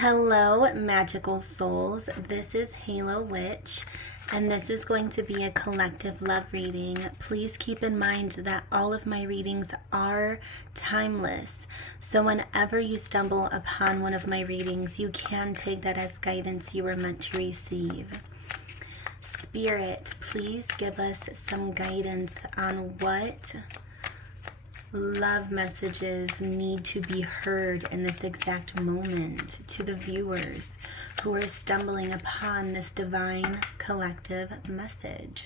Hello, magical souls. This is Halo Witch, and this is going to be a collective love reading. Please keep in mind that all of my readings are timeless. So whenever you stumble upon one of my readings, you can take that as guidance you were meant to receive. Spirit, please give us some guidance on what love messages need to be heard in this exact moment to the viewers who are stumbling upon this divine collective message.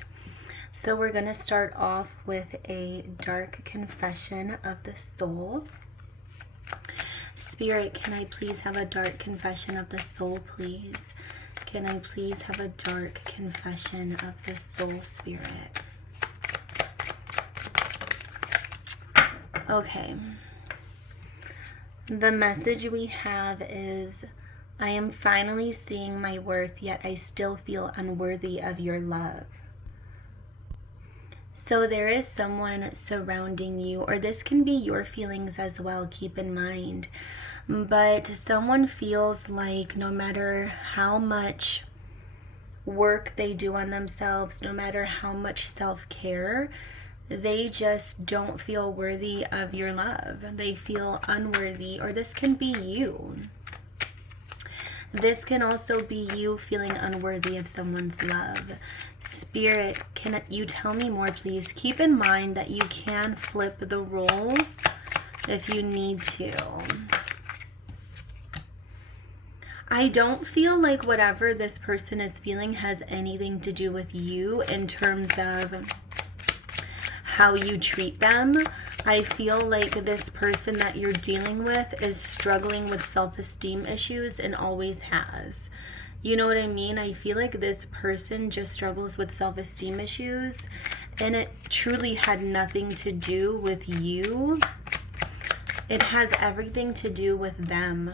So we're going to start off with a dark confession of the soul. Spirit, can I please have a dark confession of the soul, please? Can I please have a dark confession of the soul, Spirit? Okay. The message we have is, I am finally seeing my worth, yet I still feel unworthy of your love. So there is someone surrounding you, or this can be your feelings as well, keep in mind. But someone feels like no matter how much work they do on themselves, no matter how much self-care, they just don't feel worthy of your love. They feel unworthy, or this can be you. This can also be you feeling unworthy of someone's love. Spirit, can you tell me more, please? Keep in mind that you can flip the roles if you need to. I don't feel like whatever this person is feeling has anything to do with you in terms of how you treat them. I feel like this person that you're dealing with is struggling with self-esteem issues and always has. You know what I mean? I feel like this person just struggles with self-esteem issues, and it truly had nothing to do with you. It has everything to do with them.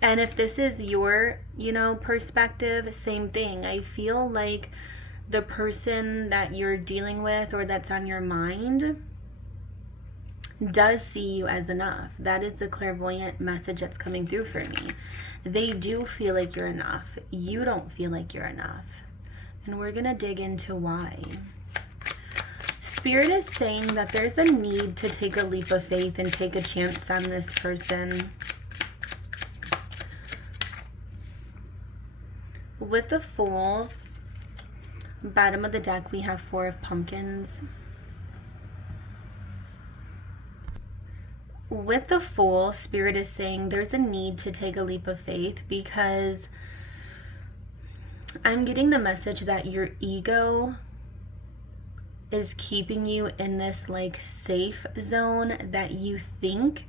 And if this is your, perspective, same thing. I feel like the person that you're dealing with or that's on your mind does see you as enough. That is the clairvoyant message that's coming through for me. They do feel like you're enough. You don't feel like you're enough. And we're going to dig into why. Spirit is saying that there's a need to take a leap of faith and take a chance on this person. With the Fool, bottom of the deck, we have 4 of pumpkins. With the Fool, Spirit is saying there's a need to take a leap of faith, because I'm getting the message that your ego is keeping you in this safe zone that you think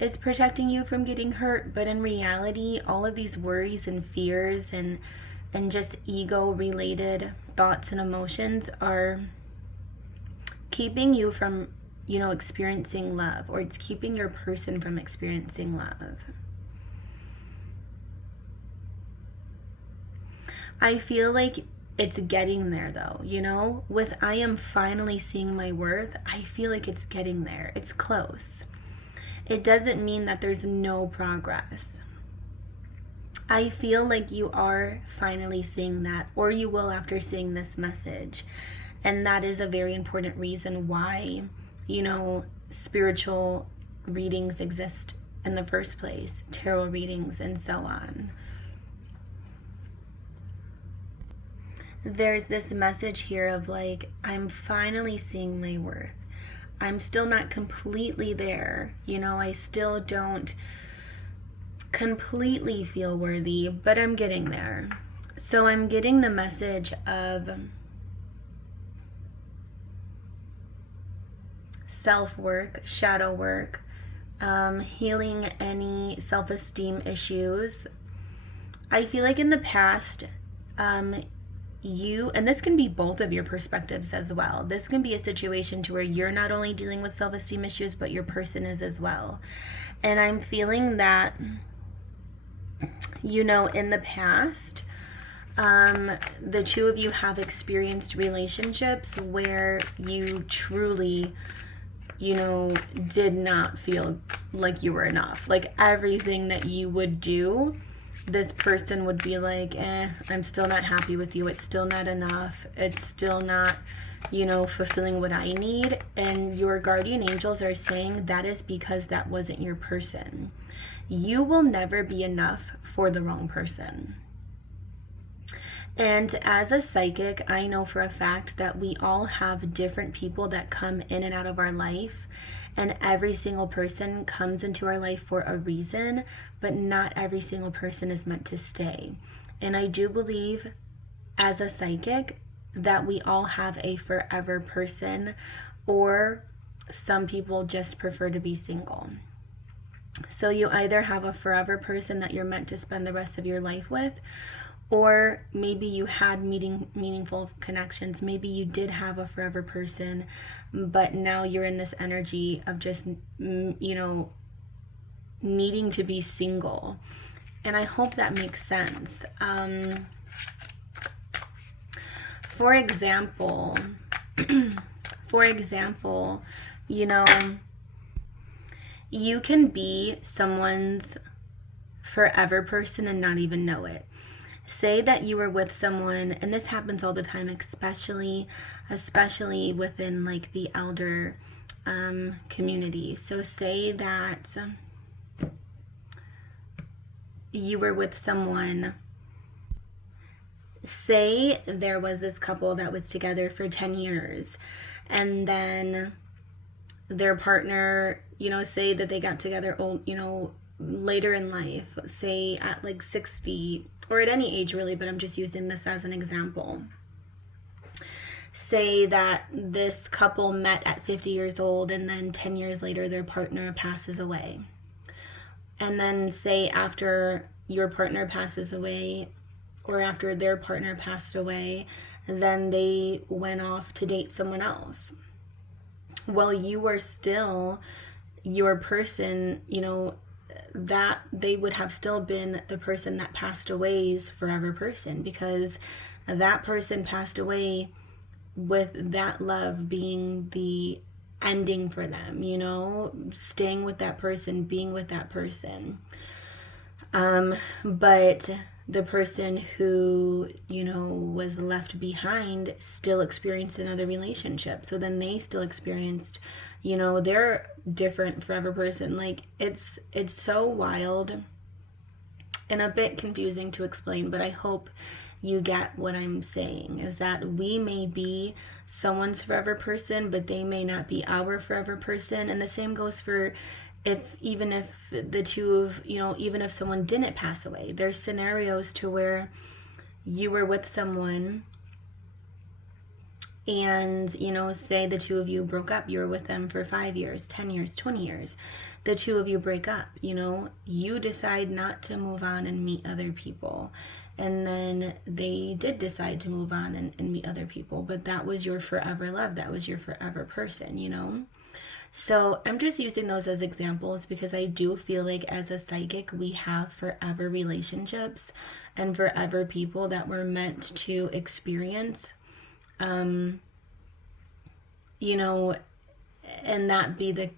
is protecting you from getting hurt, but in reality all of these worries and fears and just ego related thoughts and emotions are keeping you from experiencing love, or it's keeping your person from experiencing love. I feel like it's getting there though, with I am finally seeing my worth. I feel like it's getting there. It's close. It doesn't mean that there's no progress. I feel like you are finally seeing that, or you will after seeing this message. And that is a very important reason why, spiritual readings exist in the first place, tarot readings and so on. There's this message here of I'm finally seeing my worth. I'm still not completely there. I still don't completely feel worthy, but I'm getting there. So I'm getting the message of self-work, shadow work, healing any self-esteem issues. I feel like in the past, you, and this can be both of your perspectives as well. This can be a situation to where you're not only dealing with self-esteem issues, but your person is as well. And I'm feeling that, in the past, the two of you have experienced relationships where you truly did not feel like you were enough. Like everything that you would do, this person would be like, I'm still not happy with you. It's still not enough. It's still not, fulfilling what I need. And your guardian angels are saying that is because that wasn't your person. You will never be enough for the wrong person. And as a psychic, I know for a fact that we all have different people that come in and out of our life. And every single person comes into our life for a reason, but not every single person is meant to stay. And I do believe, as a psychic, that we all have a forever person, or some people just prefer to be single. So you either have a forever person that you're meant to spend the rest of your life with, or maybe you had meaningful connections. Maybe you did have a forever person, but now you're in this energy of just, needing to be single. And I hope that makes sense. For example, you can be someone's forever person and not even know it. Say that you were with someone, and this happens all the time, especially within like the elder community. So say that you were with someone. Say there was this couple that was together for 10 years, and then their partner, say that they got together old, later in life, say at like 60, or at any age really, but I'm just using this as an example. Say that this couple met at 50 years old, and then 10 years later their partner passes away. And then say after your partner passes away, or after their partner passed away, then they went off to date someone else. Well, you were still your person, that they would have still been the person that passed away's forever person, because that person passed away with that love being the ending for them, staying with that person, being with that person. But the person who, was left behind still experienced another relationship. So then they still experienced, their different forever person. Like it's so wild and a bit confusing to explain, but I hope you get what I'm saying, is that we may be someone's forever person, but they may not be our forever person. And the same goes for even if the two of, even if someone didn't pass away. There's scenarios to where you were with someone and, say the two of you broke up. You were with them for 5 years, 10 years, 20 years. The two of you break up, you decide not to move on and meet other people. And then they did decide to move on and meet other people. But that was your forever love. That was your forever person, So I'm just using those as examples because I do feel like as a psychic, we have forever relationships and forever people that we're meant to experience, and that be the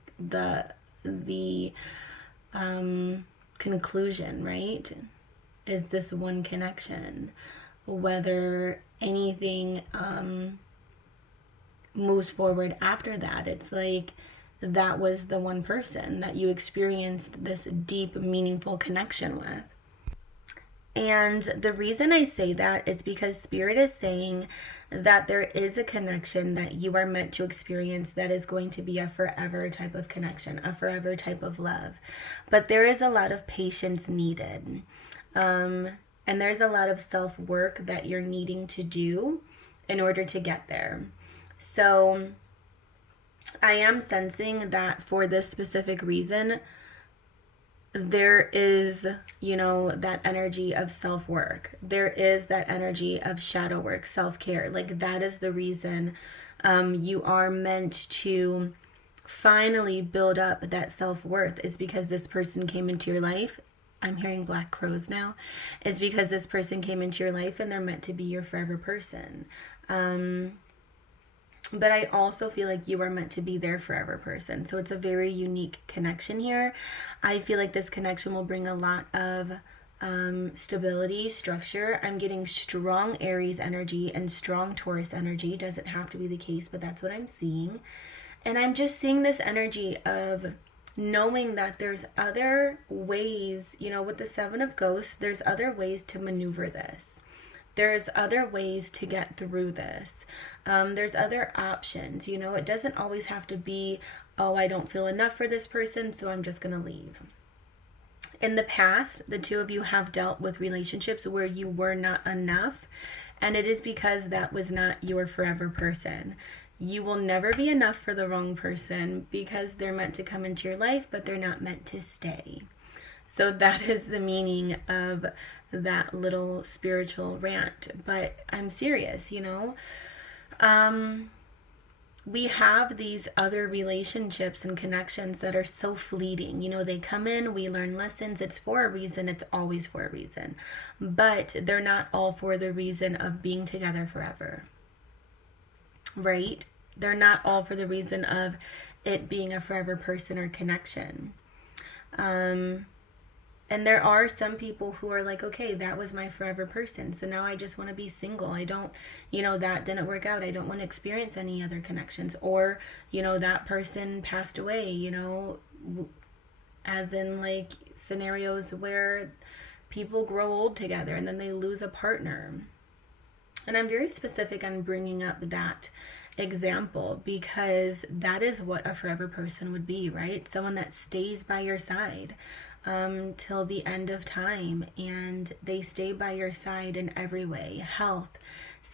conclusion, right? Is this one connection, whether anything moves forward after that. It's like that was the one person that you experienced this deep, meaningful connection with. And the reason I say that is because Spirit is saying that there is a connection that you are meant to experience that is going to be a forever type of connection, a forever type of love. But there is a lot of patience needed. And there's a lot of self-work that you're needing to do in order to get there. So I am sensing that for this specific reason, there is, that energy of self-work. There is that energy of shadow work, self-care. Like that is the reason you are meant to finally build up that self-worth, is because this person came into your life. I'm hearing black crows now. It's because this person came into your life and they're meant to be your forever person. But I also feel like you are meant to be their forever person. So it's a very unique connection here. I feel like this connection will bring a lot of stability, structure. I'm getting strong Aries energy and strong Taurus energy. Doesn't have to be the case, but that's what I'm seeing. And I'm just seeing this energy of knowing that there's other ways, you know, with the Seven of Ghosts, there's other ways to maneuver this. There's other ways to get through this. There's other options. You know, it doesn't always have to be, oh, I don't feel enough for this person, so I'm just going to leave. In the past, the two of you have dealt with relationships where you were not enough, and it is because that was not your forever person. You will never be enough for the wrong person because they're meant to come into your life, but they're not meant to stay. So that is the meaning of that little spiritual rant. But I'm serious, you know. We have these other relationships and connections that are so fleeting. You know, they come in, we learn lessons. It's for a reason. It's always for a reason. But they're not all for the reason of being together forever. Right? They're not all for the reason of it being a forever person or connection. And there are some people who are like, okay, that was my forever person, so now I just want to be single. I don't, you know, that didn't work out. I don't want to experience any other connections. Or, you know, that person passed away, you know, as in like scenarios where people grow old together and then they lose a partner. And I'm very specific on bringing up that example because that is what a forever person would be, right? Someone that stays by your side till the end of time, and they stay by your side in every way: health,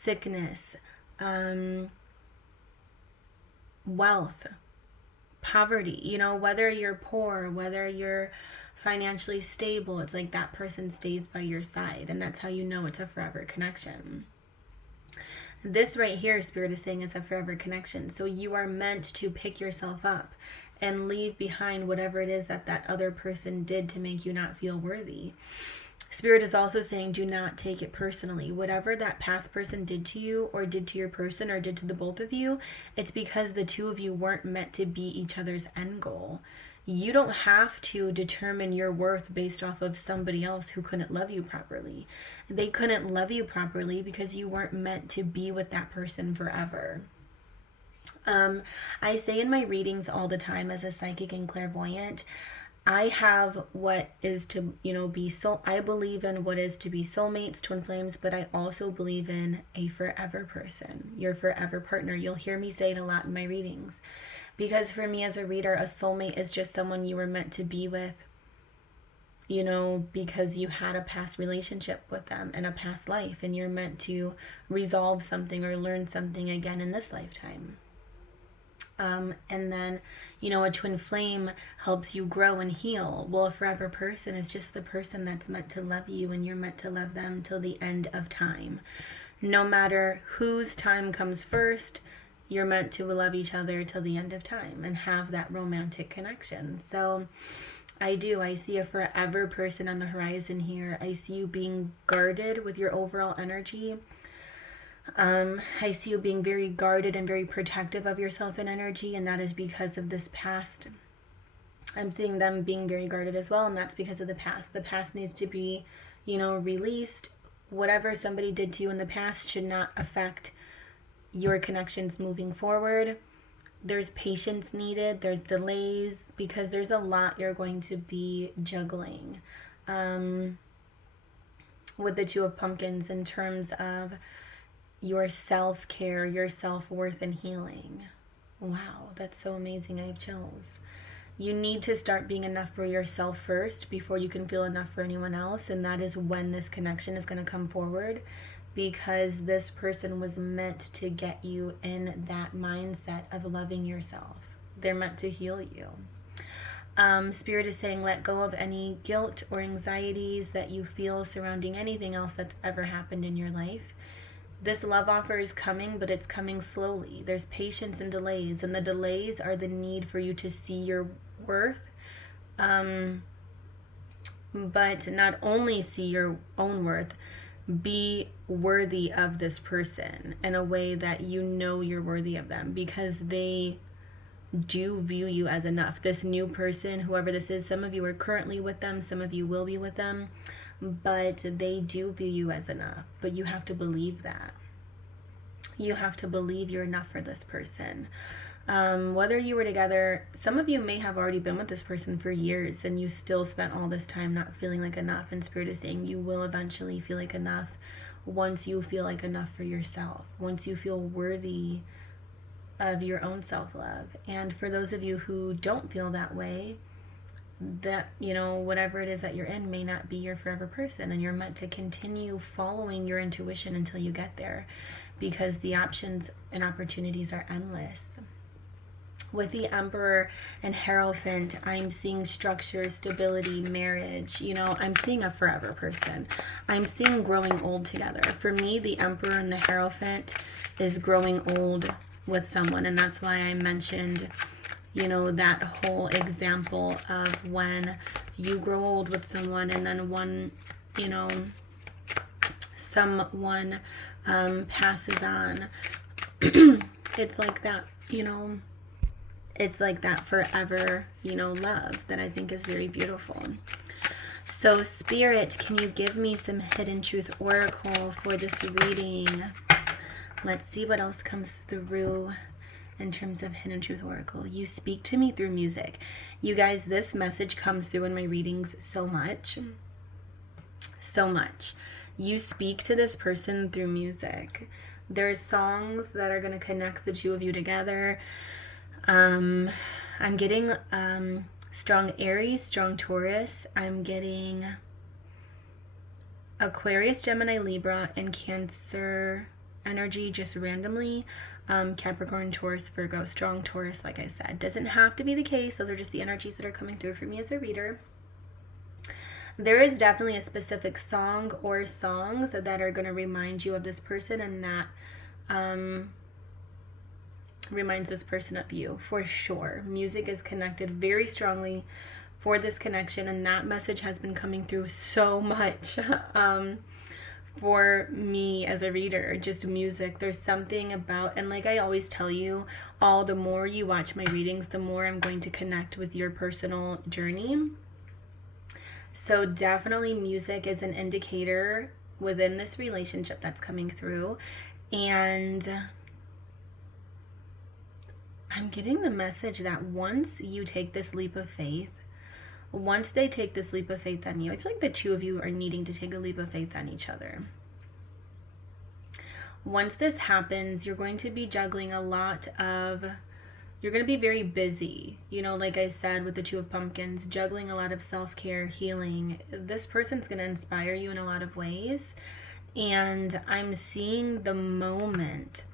sickness, wealth, poverty. You know, whether you're poor, whether you're financially stable, it's like that person stays by your side, and that's how you know it's a forever connection. This right here, Spirit is saying, is a forever connection. So you are meant to pick yourself up and leave behind whatever it is that that other person did to make you not feel worthy. Spirit is also saying, do not take it personally. Whatever that past person did to you or did to your person or did to the both of you, it's because the two of you weren't meant to be each other's end goal. You don't have to determine your worth based off of somebody else who couldn't love you properly. They couldn't love you properly because you weren't meant to be with that person forever. I say in my readings all the time as a psychic and clairvoyant, I have what is to, you know, be soul. I believe in what is to be soulmates, twin flames, but I also believe in a forever person, your forever partner. You'll hear me say it a lot in my readings. Because for me as a reader, a soulmate is just someone you were meant to be with, you know, because you had a past relationship with them in a past life, and you're meant to resolve something or learn something again in this lifetime. And then, you know, a twin flame helps you grow and heal. Well, a forever person is just the person that's meant to love you, and you're meant to love them till the end of time. No matter whose time comes first, you're meant to love each other till the end of time and have that romantic connection. So I see a forever person on the horizon here. I see you being guarded with your overall energy. I see you being very guarded and very protective of yourself and energy, and that is because of this past. I'm seeing them being very guarded as well, and that's because of the past. The past needs to be, you know, released. Whatever somebody did to you in the past should not affect your connections moving forward. There's patience needed, there's delays, because there's a lot you're going to be juggling with the Two of Pumpkins in terms of your self-care, your self-worth, and healing. Wow, that's so amazing. I have chills. You need to start being enough for yourself first before you can feel enough for anyone else, and that is when this connection is going to come forward, because this person was meant to get you in that mindset of loving yourself. They're meant to heal you. Spirit is saying, let go of any guilt or anxieties that you feel surrounding anything else that's ever happened in your life. This love offer is coming, but it's coming slowly. There's patience and delays, and the delays are the need for you to see your worth, but not only see your own worth, be worthy of this person in a way that you know you're worthy of them, because they do view you as enough. This new person, whoever this is, some of you are currently with them, some of you will be with them, but they do view you as enough. But you have to believe that. You have to believe you're enough for this person. Whether you were together, some of you may have already been with this person for years and you still spent all this time not feeling like enough, and Spirit is saying you will eventually feel like enough once you feel like enough for yourself, once you feel worthy of your own self-love. And for those of you who don't feel that way, that, you know, whatever it is that you're in may not be your forever person, and you're meant to continue following your intuition until you get there, because the options and opportunities are endless. With the Emperor and Hierophant, I'm seeing structure, stability, marriage. You know, I'm seeing a forever person. I'm seeing growing old together. For me, the Emperor and the Hierophant is growing old with someone, and that's why I mentioned, you know, that whole example of when you grow old with someone and then one, you know, someone passes on. It's like that, you know, it's like that forever, you know, love that I think is very beautiful. So Spirit, can you give me some Hidden Truth Oracle for this reading? Let's see what else comes through in terms of Hidden Truth Oracle. You speak to me through music. You guys, this message comes through in my readings so much. So much. You speak to this person through music. There's songs that are going to connect the two of you together. I'm getting strong Aries, strong Taurus. I'm getting Aquarius, Gemini, Libra, and Cancer energy just randomly. Capricorn, Taurus, Virgo, strong Taurus, like I said. Doesn't have to be the case. Those are just the energies that are coming through for me as a reader. There is definitely a specific song or songs that are going to remind you of this person, and that reminds this person of you for sure. Music is connected very strongly for this connection, and that message has been coming through so much for me as a reader. Just music, there's something about, and like I always tell you, the more you watch my readings, the more I'm going to connect with your personal journey. So definitely music is an indicator within this relationship that's coming through. And I'm getting the message that once you take this leap of faith, once they take this leap of faith on you, I feel like the two of you are needing to take a leap of faith on each other. Once this happens, you're going to be juggling a lot of, you're going to be very busy. You know, like I said with the Two of Pumpkins, juggling a lot of self-care, healing. This person's going to inspire you in a lot of ways. And I'm seeing the moment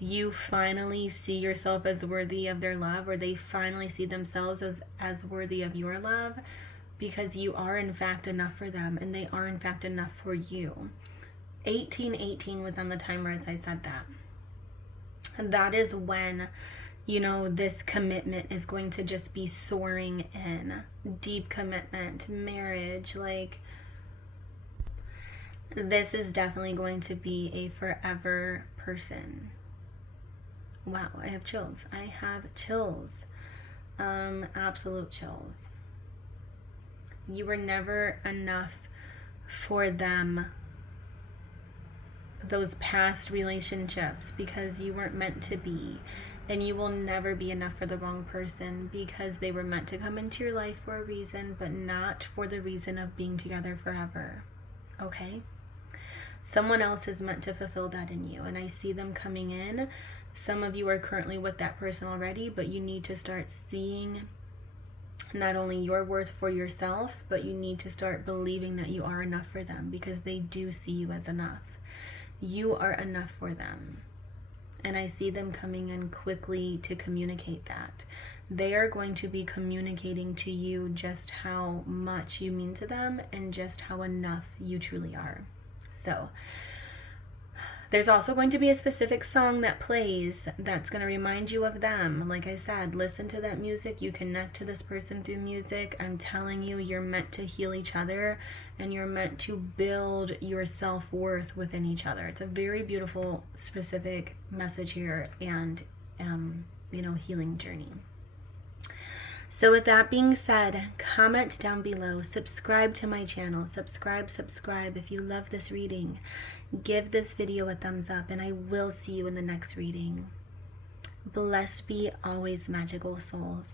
you finally see yourself as worthy of their love, or they finally see themselves as worthy of your love, because you are in fact enough for them, and they are in fact enough for you. 1818 was on the timer as I said that. And that is when, you know, this commitment is going to just be soaring in. Deep commitment, marriage, like, this is definitely going to be a forever person. Wow, I have chills. I have chills. Absolute chills. You were never enough for them, those past relationships, because you weren't meant to be. And you will never be enough for the wrong person, because they were meant to come into your life for a reason, but not for the reason of being together forever. Okay? Someone else is meant to fulfill that in you, and I see them coming in. Some of you are currently with that person already, but you need to start seeing not only your worth for yourself, but you need to start believing that you are enough for them, because they do see you as enough. You are enough for them. And I see them coming in quickly to communicate that. They are going to be communicating to you just how much you mean to them and just how enough you truly are. So There's also going to be a specific song that plays that's going to remind you of them. Like I said, listen to that music. You connect to this person through music. I'm telling you, you're meant to heal each other, and you're meant to build your self-worth within each other. It's a very beautiful, specific message here, and healing journey. So with that being said, comment down below, subscribe to my channel, subscribe if you love this reading. Give this video a thumbs up, and I will see you in the next reading. Blessed be always, magical souls.